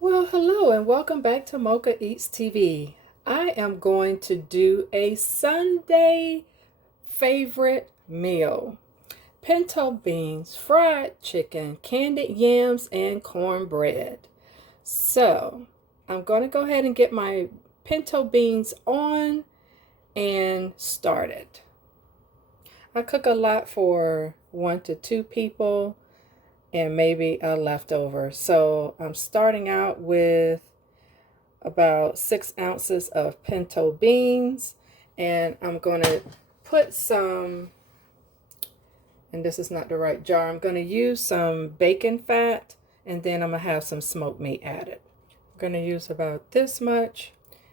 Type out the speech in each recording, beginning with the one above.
Well, hello and welcome back to Mochaeatstv. I am going to do a Sunday favorite meal. Pinto beans, fried chicken, candied yams, and cornbread. So, I'm going to go ahead and get my pinto beans on and started. I cook a lot for 1 to 2 people and maybe a leftover. So I'm starting out with about 6 ounces of pinto beans, and I'm going to put some, and this is not the right jar, I'm going to use some bacon fat, and then I'm going to have some smoked meat added. I'm going to use about this much,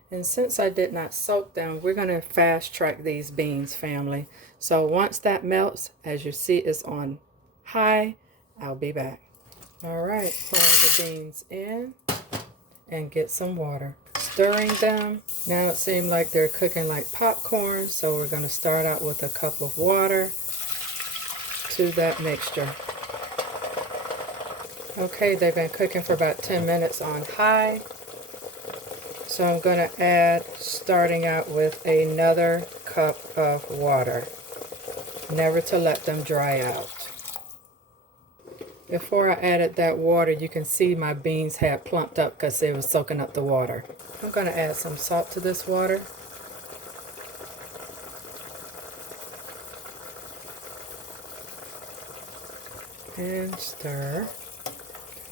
and since I did not soak them, we're going to fast track these beans, family. So once that melts, as you see it's on high, I'll be back. All right, pour the beans in and get some water. Stirring them. Now it seems like they're cooking like popcorn, so we're going to start out with a cup of water to that mixture. Okay, they've been cooking for about 10 minutes on high. So I'm going to add, starting out with another cup of water. Never to let them dry out. Before I added that water, you can see my beans had plumped up because they were soaking up the water. I'm going to add some salt to this water. And stir.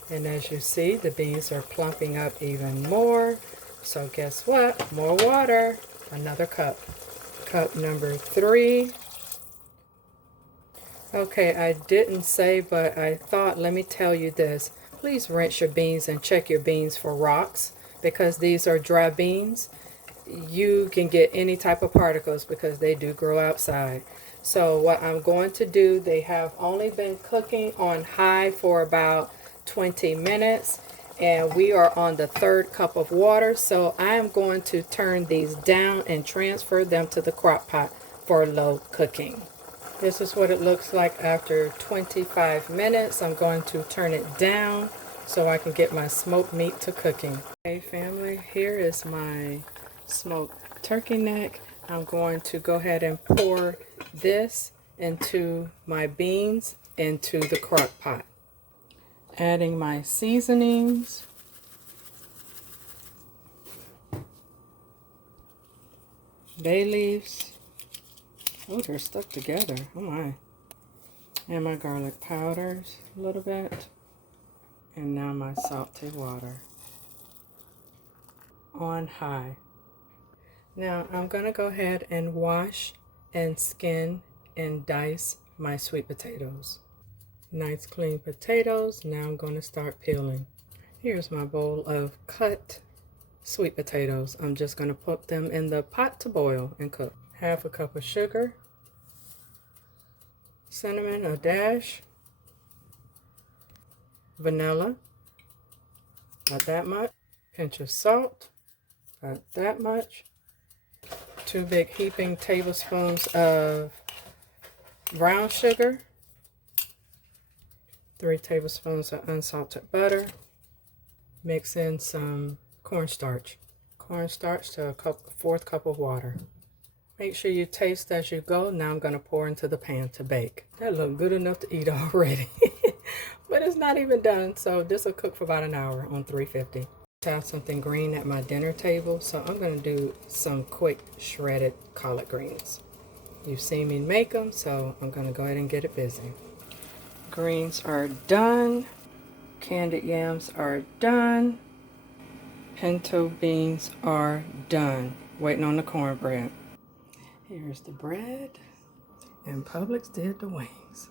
And as you see, the beans are plumping up even more. So guess what? More water. Another cup. Cup number 3. Okay, I didn't say, but I thought, let me tell you this. Please rinse your beans and check your beans for rocks, because these are dry beans. You can get any type of particles because they do grow outside. So what I'm going to do, they have only been cooking on high for about 20 minutes. And we are on the 3rd cup of water. So I am going to turn these down and transfer them to the crock pot for low cooking. This is what it looks like after 25 minutes. I'm going to turn it down so I can get my smoked meat to cooking. Okay, family, here is my smoked turkey neck. I'm going to go ahead and pour this into my beans into the crock pot. Adding my seasonings. Bay leaves. Oh, they're stuck together. Oh my. And my garlic powders a little bit. And now my salted water. On high. Now I'm going to go ahead and wash and skin and dice my sweet potatoes. Nice clean potatoes. Now I'm going to start peeling. Here's my bowl of cut sweet potatoes. I'm just going to put them in the pot to boil and cook. Half a cup of sugar, cinnamon, a dash, vanilla, about that much, pinch of salt, about that much, 2 big heaping tablespoons of brown sugar, 3 tablespoons of unsalted butter, mix in some cornstarch. Cornstarch to a 1/4 cup of water. Make sure you taste as you go. Now I'm going to pour into the pan to bake. That looked good enough to eat already. But it's not even done, so this will cook for about an hour on 350. I have something green at my dinner table, so I'm going to do some quick shredded collard greens. You've seen me make them, so I'm going to go ahead and get it busy. Greens are done. Candied yams are done. Pinto beans are done. Waiting on the cornbread. Here's the bread, and PUBLIX did the wings.